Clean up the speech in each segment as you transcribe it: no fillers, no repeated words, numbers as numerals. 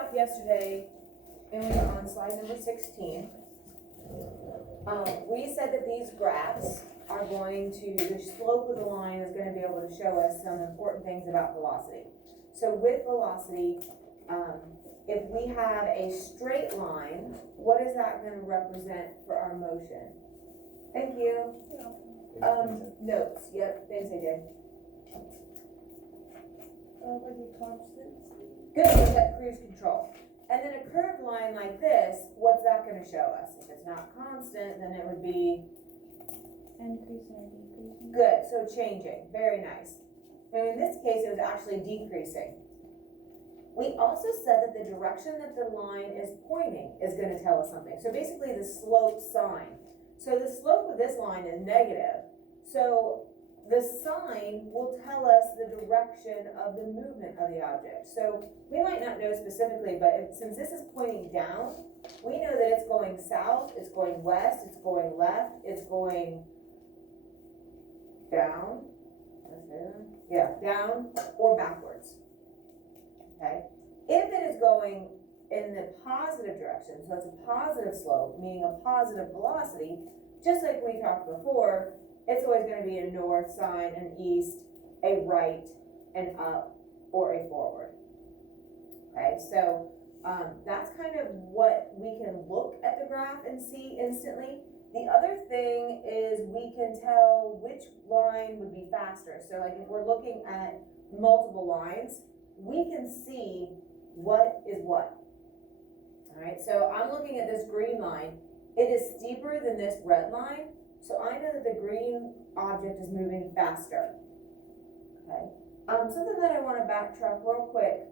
off yesterday and we were on slide number 16. We said that these graphs are going to, the slope of the line is going to be able to show us some important things about velocity. So with velocity, if we have a straight line, what is that going to represent for our motion? Thank you. Notes, yep, thanks AJ. Like a constant. Good, with that cruise control. And then a curved line like this, what's that going to show us? If it's not constant, then it would be Increasing or decreasing. good, so changing, very nice. And in this case, it was actually decreasing. We also said that the direction that the line is pointing is going to tell us something. So basically the slope sign. So the slope of this line is negative. So the sign will tell us the direction of the movement of the object. So we might not know specifically, but since this is pointing down, we know that it's going south, it's going west, it's going left, it's going down. Yeah, down or backwards. Okay? If it is going in the positive direction, so it's a positive slope, meaning a positive velocity, just like we talked before, it's always going to be a north sign, an east, a right, an up, or a forward. Okay, so that's kind of what we can look at the graph and see instantly. The other thing is we can tell which line would be faster. So like if we're looking at multiple lines, we can see what is what. All right, so I'm looking at this green line. It is steeper than this red line, so I know that the green object is moving faster. Okay, something that I want to backtrack real quick.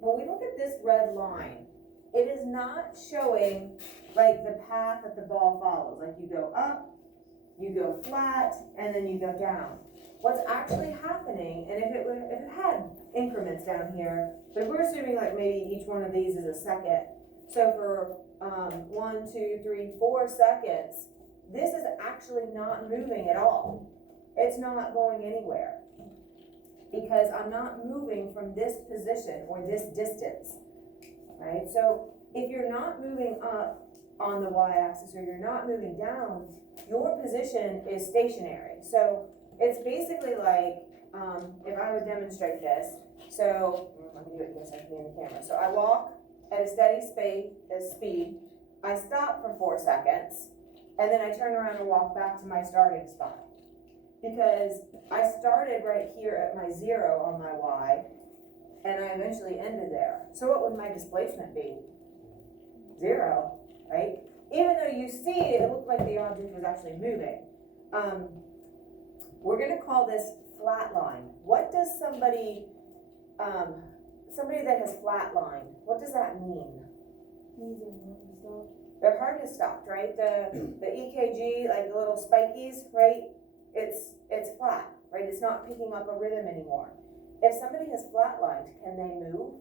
When we look at this red line, it is not showing like the path that the ball follows. Like you go up, you go flat, and then you go down. What's actually happening, and if it had increments down here, but we're assuming like maybe each one of these is a second. So for 1, 2, 3, 4 seconds, this is actually not moving at all. It's not going anywhere because I'm not moving from this position or this distance, right? So if you're not moving up on the y-axis or you're not moving down, your position is stationary. So it's basically like, if I would demonstrate this, so let me do it here so I can be in the camera. So I walk at a steady speed, I stop for 4 seconds, and then I turn around and walk back to my starting spot. Because I started right here at my 0 on my y, and I eventually ended there. So what would my displacement be? 0, right? Even though you see it looked like the object was actually moving. We're gonna call this flat line. What does somebody that has flat line, what does that mean? They're hard to stop, right? The EKG, like the little spikies, right? It's flat, right? It's not picking up a rhythm anymore. If somebody has flatlined, can they move?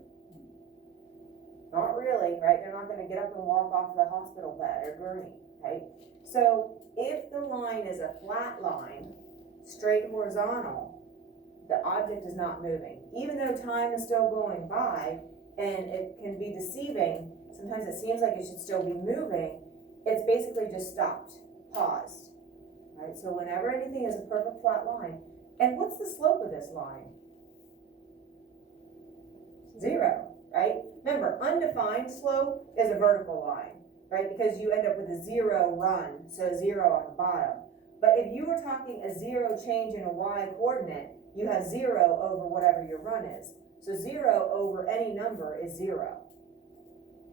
Not really, right? They're not gonna get up and walk off the hospital bed or gurney, right? So if the line is a flat line, straight horizontal, the object is not moving. Even though time is still going by and it can be deceiving, sometimes it seems like it should still be moving, it's basically just stopped, paused, right? So whenever anything is a perfect flat line, and what's the slope of this line? 0, right? Remember, undefined slope is a vertical line, right? Because you end up with a 0 run, so 0 on the bottom. But if you were talking a 0 change in a y coordinate, you have 0 over whatever your run is. So 0 over any number is 0.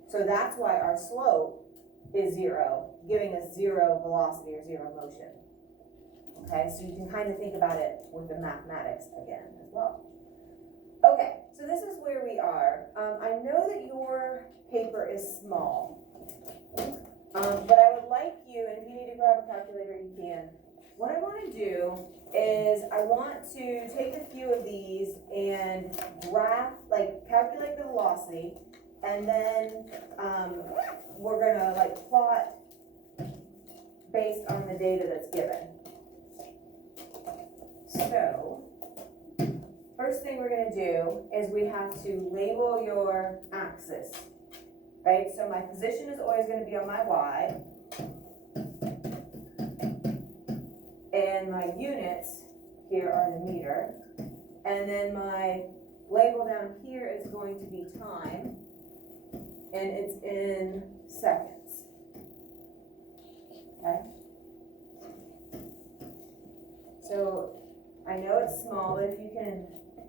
So that's why our slope is 0, giving us 0 velocity or 0 motion. Okay, so you can kind of think about it with the mathematics again as well. Okay, so this is where we are. I know that your paper is small, but I would like you, and if you need to grab a calculator, you can. What I want to do is I want to take a few of these and calculate the velocity, and then we're gonna plot based on the data that's given. So first thing we're gonna do is we have to label your axis, right? So my position is always gonna be on my Y. And my units here are the meter. And then my label down here is going to be time. And it's in seconds. Okay? So I know it's small, but if you can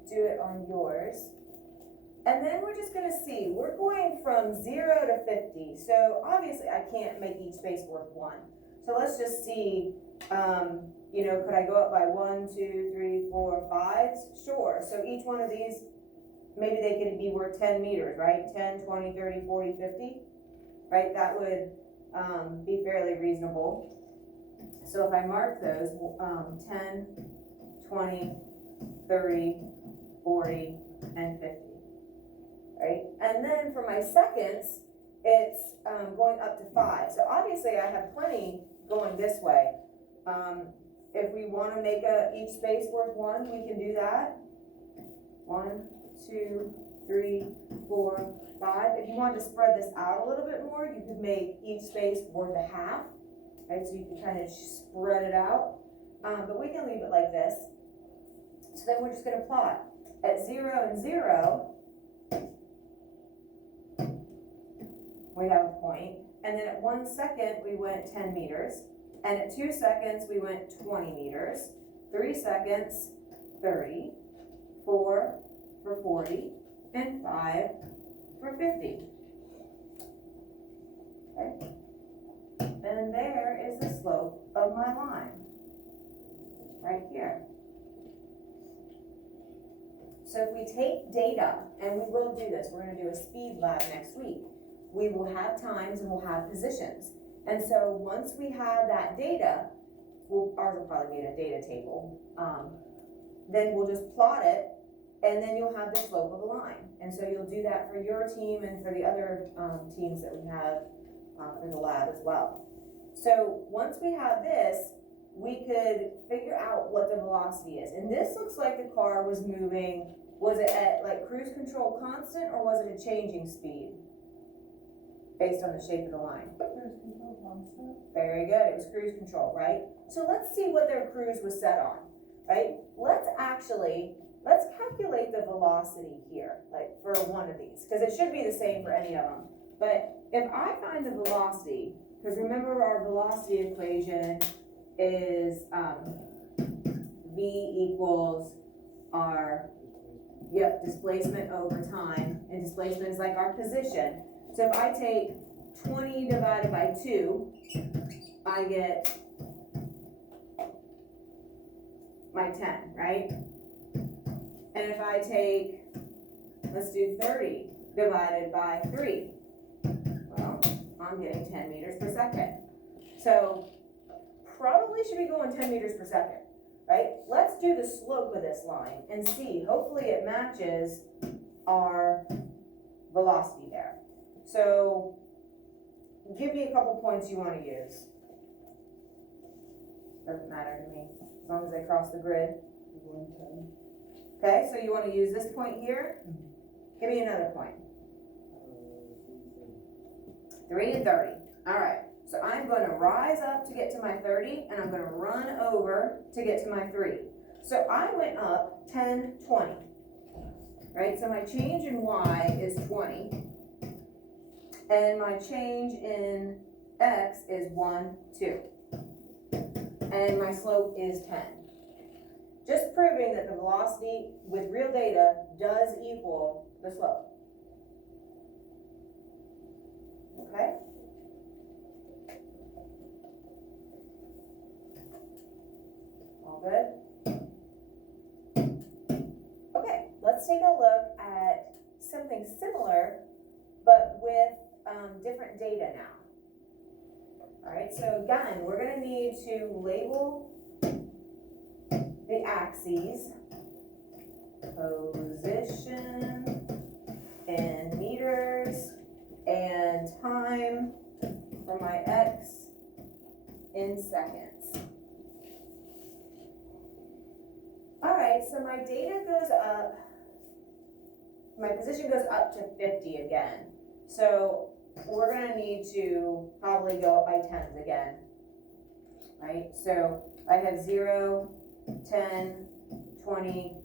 do it on yours. And then we're just gonna see, we're going from 0 to 50. So obviously I can't make each space worth 1. So let's just see, you know, could I go up by 1, 2, 3, 4, 5? Sure. So each one of these, maybe they could be worth 10 meters, right? 10, 20, 30, 40, 50, right? That would be fairly reasonable. So if I mark those, 10, 20, 30, 40, and 50, right? And then for my seconds, it's going up to 5. So obviously I have plenty going this way. If we want to make each space worth 1, we can do that. 1, 2, 3, 4, 5. If you wanted to spread this out a little bit more, you could make each space worth a half, right? So you can kind of spread it out. But we can leave it like this. So then we're just going to plot. At 0 and 0, we have a point. And then at 1 second, we went 10 meters. And at 2 seconds, we went 20 meters. 3 seconds, 30. 4 for 40. And 5 for 50. Okay. And there is the slope of my line. Right here. So if we take data, and we will do this, we're going to do a speed lab next week. We will have times and we'll have positions. And so once we have that data, ours will probably be in a data table, then we'll just plot it, and then you'll have the slope of the line. And so you'll do that for your team and for the other teams that we have in the lab as well. So once we have this, we could figure out what the velocity is. And this looks like the car was moving, was it at like cruise control constant, or was it a changing speed? Based on the shape of the line. Cruise control constant. Very good, it was cruise control, right? So let's see what their cruise was set on, right? Let's calculate the velocity here, like for one of these, because it should be the same for any of them. But if I find the velocity, because remember our velocity equation is V equals our, displacement over time, and displacement is like our position. So if I take 20 divided by 2, I get my 10, right? And if I take, let's do 30 divided by 3, well, I'm getting 10 meters per second. So probably should be going 10 meters per second, right? Let's do the slope of this line and see, hopefully it matches our velocity there. So give me a couple points you want to use. Doesn't matter to me, as long as they cross the grid. Okay, so you want to use this point here? Give me another point. 3 and 30. All right, so I'm going to rise up to get to my 30, and I'm going to run over to get to my 3. So I went up 10, 20. Right, so my change in Y is 20. And my change in X is 1, 2. And my slope is 10. Just proving that the velocity with real data does equal the slope. Okay? All good? Okay, let's take a look at something similar, but with different data now. All right, so again, we're going to need to label the axes, position in meters, and time for my X in seconds. All right, so my data goes up, my position goes up to 50 again. So we're gonna need to probably go up by tens again, right? So I have 0, 10, 20,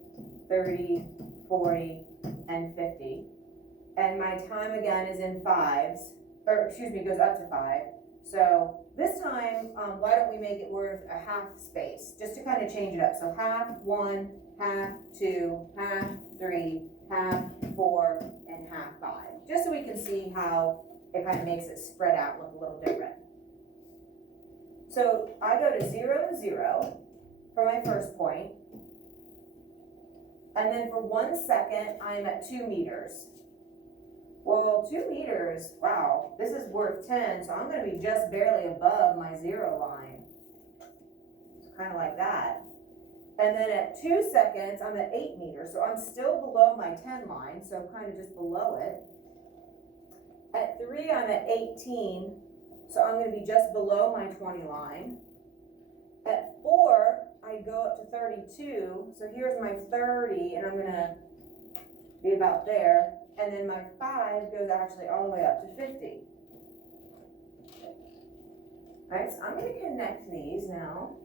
30, 40, and 50. And my time again is in fives, or excuse me, goes up to 5. So this time, why don't we make it worth a half space, just to kind of change it up. So half 1, half 2, half 3, half 4, and half 5. Just so we can see how it kind of makes it spread out, look a little different. So I go to 0, 0 for my first point. And then for 1 second, I'm at 2 meters. Well, 2 meters, wow, this is worth 10, so I'm gonna be just barely above my 0 line. It's kind of like that. And then at 2 seconds, I'm at 8 meters, so I'm still below my 10 line, so I'm kind of just below it. At 3, I'm at 18, so I'm gonna be just below my 20 line. At 4, I go up to 32, so here's my 30, and I'm gonna be about there. And then my 5 goes actually all the way up to 50. All right, so I'm going to connect these now.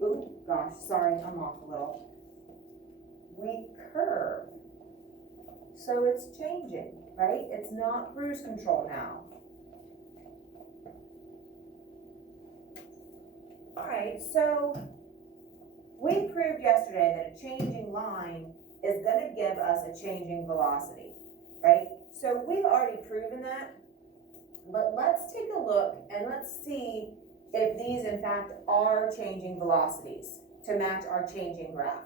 Oh gosh, sorry, I'm off a little. We curve. So it's changing, right? It's not cruise control now. All right, so we proved yesterday that a changing line is going to give us a changing velocity, right? So we've already proven that, but let's take a look and let's see if these in fact are changing velocities to match our changing graph.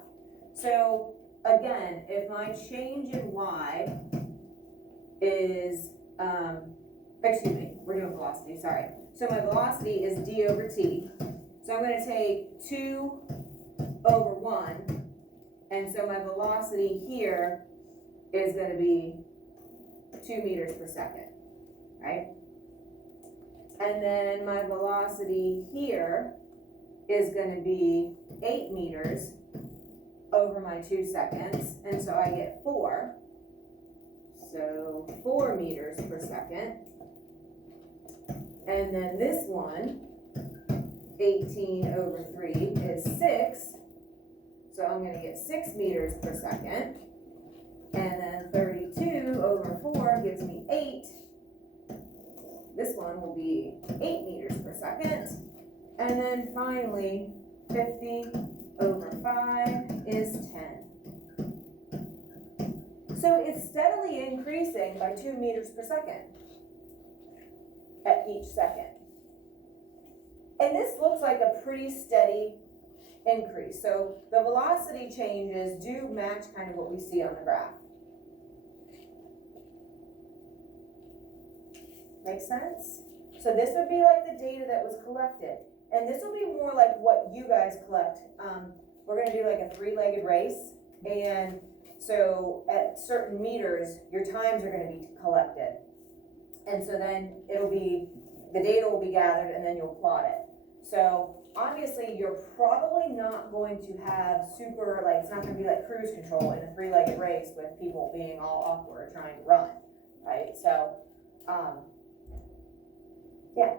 So again, if my change in y is, excuse me, we're doing velocity, sorry. So my velocity is d over t. So I'm going to take 2 over 1, and so my velocity here is going to be 2 meters per second, right? And then my velocity here is going to be 8 meters over my 2 seconds, and so I get 4. So 4 meters per second. And then this one, 18 over 3 is 6. So I'm going to get 6 meters per second. And then 32 over 4 gives me 8. This one will be 8 meters per second. And then finally, 50 over 5 is 10. So it's steadily increasing by 2 meters per second at each second. And this looks like a pretty steady increase. So the velocity changes do match kind of what we see on the graph. Make sense? So this would be like the data that was collected. And this will be more like what you guys collect. We're going to do like a 3-legged race. And so at certain meters, your times are going to be collected. And so then it'll be, the data will be gathered and then you'll plot it. So obviously you're probably not going to have super, like, it's not going to be like cruise control in a 3-legged race with people being all awkward trying to run, right? So, yeah.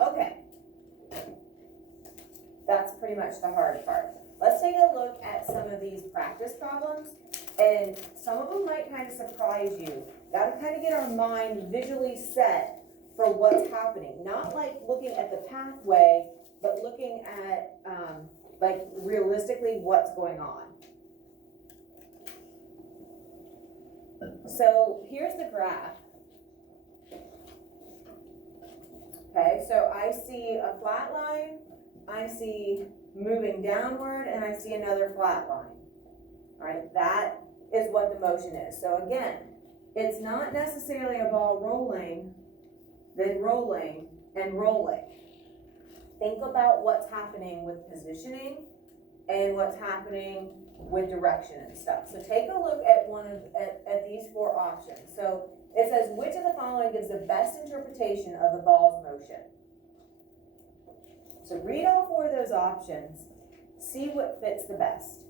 Okay. That's pretty much the hard part. Let's take a look at some of these practice problems, and some of them might kind of surprise you. Got to kind of get our mind visually set for what's happening. Not like looking at the pathway, but looking at like realistically what's going on. So here's the graph. Okay, so I see a flat line, I see moving downward, and I see another flat line. All right, that is what the motion is. So again, it's not necessarily a ball rolling, then rolling, and rolling. Think about what's happening with positioning and what's happening with direction and stuff. So take a look at at these 4 options. So It says, which of the following gives the best interpretation of the ball's motion? So read all 4 of those options, see what fits the best.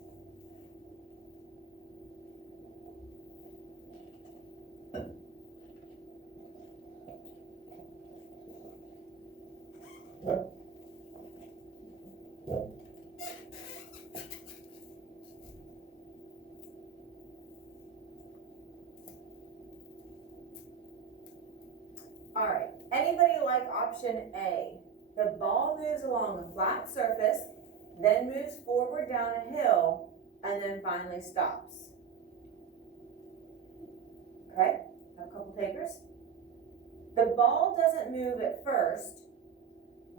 All right, anybody like option A? The ball moves along a flat surface, then moves forward down a hill, and then finally stops. Okay, have a couple takers. The ball doesn't move at first,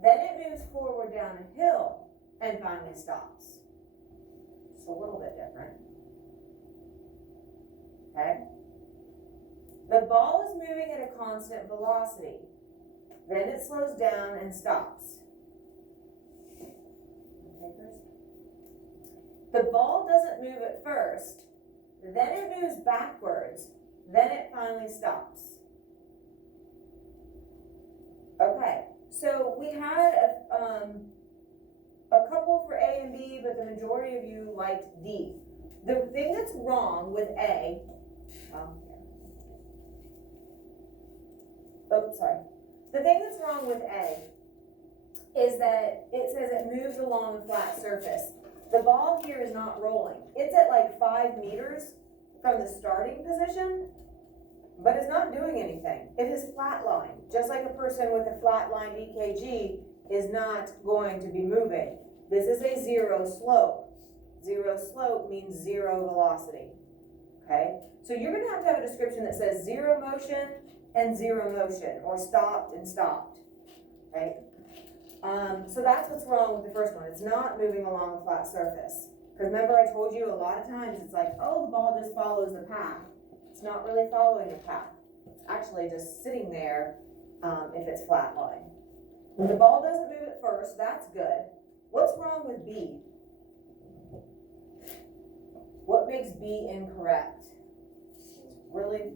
then it moves forward down a hill, and finally stops. It's a little bit different. Okay. The ball is moving at a constant velocity. Then it slows down and stops. The ball doesn't move at first, then it moves backwards, then it finally stops. Okay, so we had a couple for A and B, but the majority of you liked D. The thing that's wrong with A, The thing that's wrong with A is that it says it moves along a flat surface. The ball here is not rolling. It's at like 5 meters from the starting position, but it's not doing anything. It is flatlined, just like a person with a flatlined EKG is not going to be moving. This is a 0 slope. 0 slope means 0 velocity, okay? So you're gonna have a description that says 0 motion and 0 motion, or stopped and stopped, right? So that's what's wrong with the first one. It's not moving along a flat surface. Because remember I told you a lot of times it's like, oh, the ball just follows the path. It's not really following the path. It's actually just sitting there if it's flat line. The ball doesn't move at first, that's good. What's wrong with B? What makes B incorrect? Really?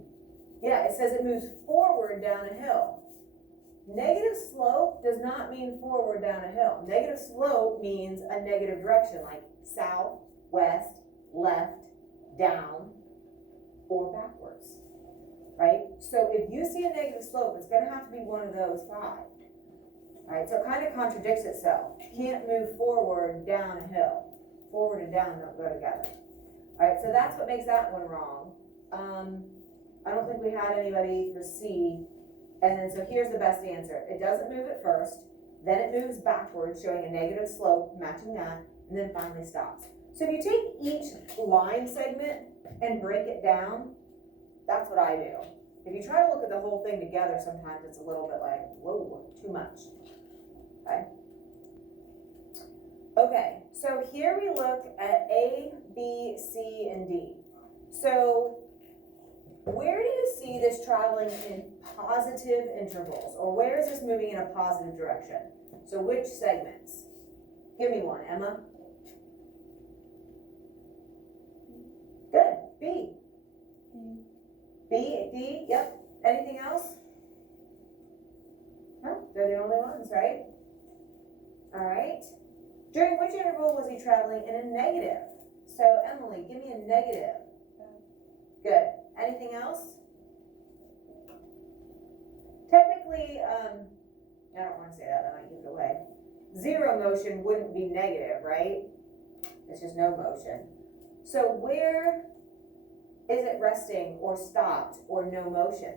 Yeah, it says it moves forward down a hill. Negative slope does not mean forward down a hill. Negative slope means a negative direction, like south, west, left, down, or backwards, right? So if you see a negative slope, it's gonna have to be one of those 5, right? So it kind of contradicts itself. You can't move forward down a hill. Forward and down don't go together. All right, so that's what makes that one wrong. I don't think we had anybody for C. And then, so here's the best answer. It doesn't move at first, then it moves backwards, showing a negative slope, matching that, and then finally stops. So if you take each line segment and break it down, that's what I do. If you try to look at the whole thing together, sometimes it's a little bit like, whoa, too much, okay? Okay, so here we look at A, B, C, and D. So where do you see this traveling in positive intervals? Or where is this moving in a positive direction? So which segments? Give me one, Emma. Good, B. B, D, yep. Anything else? No, they're the only ones, right? All right. During which interval was he traveling in a negative? So Emily, give me a negative. Good. Anything else? Technically, I don't want to say that, I might give it away. 0 motion wouldn't be negative, right? It's just no motion. So where is it resting or stopped or no motion?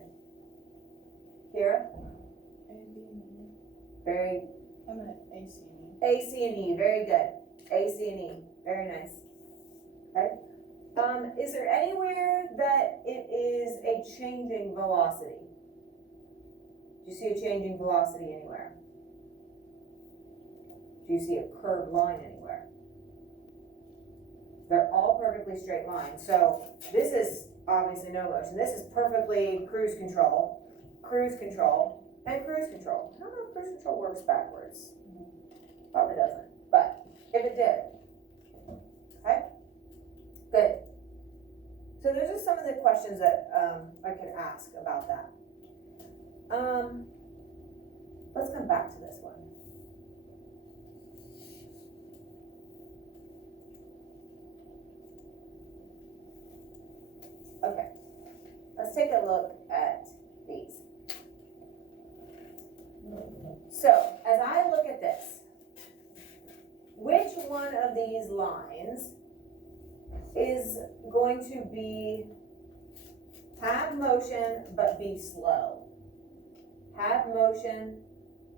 Kira? A, B, and E. Very. I'm at A, C, and E. A, C, and E, very good. A, C, and E, very nice. Okay. Is there anywhere that it is a changing velocity? Do you see a changing velocity anywhere? Do you see a curved line anywhere? They're all perfectly straight lines. So this is obviously no motion. This is perfectly cruise control, and cruise control. I don't know if cruise control works backwards. Probably doesn't, but if it did, okay, good. So those are some of the questions questions that, I could ask about that. Let's come back to this one. Okay, let's take a look at these. So, as I look at this, which one of these lines is going to be have motion but be slow? Have motion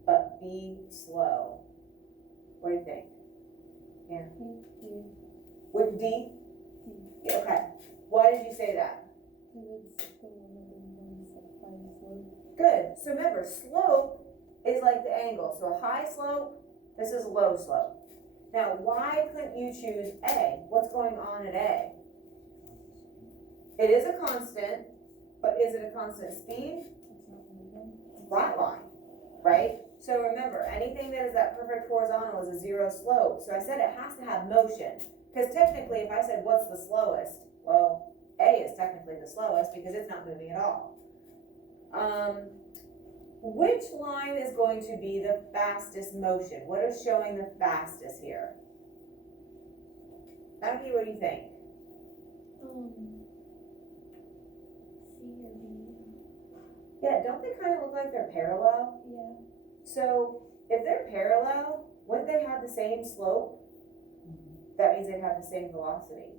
but be slow. What do you think? Yeah. With D? Yeah, okay. Why did you say that? Good. So remember, slope is like the angle. So a high slope, this is a low slope. Now, why couldn't you choose A? What's going on at A? It is a constant, but is it a constant speed? Flat line, right? So remember, anything that is that perfect horizontal is a zero slope. So I said it has to have motion. Because technically, if I said, what's the slowest? Well, A is technically the slowest because it's not moving at all. Which line is going to be the fastest motion? What is showing the fastest here? Becky, what do you think? C or B. Yeah, don't they kind of look like they're parallel? Yeah. So if they're parallel, wouldn't they have the same slope? That means they'd have the same velocity.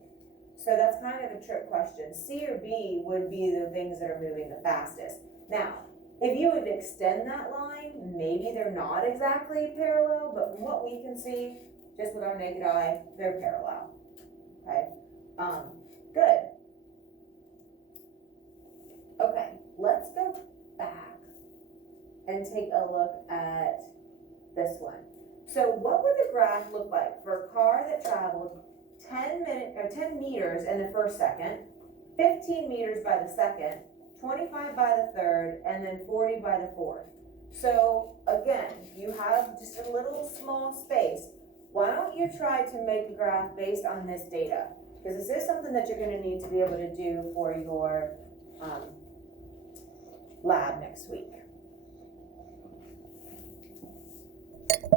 So that's kind of a trick question. C or B would be the things that are moving the fastest. Now, if you would extend that line, maybe they're not exactly parallel, but from what we can see, just with our naked eye, they're parallel. Okay, good. Okay, let's go back and take a look at this one. So what would the graph look like for a car that traveled 10 meters in the first second, 15 meters by the second, 25 by the third, and then 40 by the fourth? So again, you have just a little small space. Why don't you try to make a graph based on this data? Because this is something that you're going to need to be able to do for your lab next week.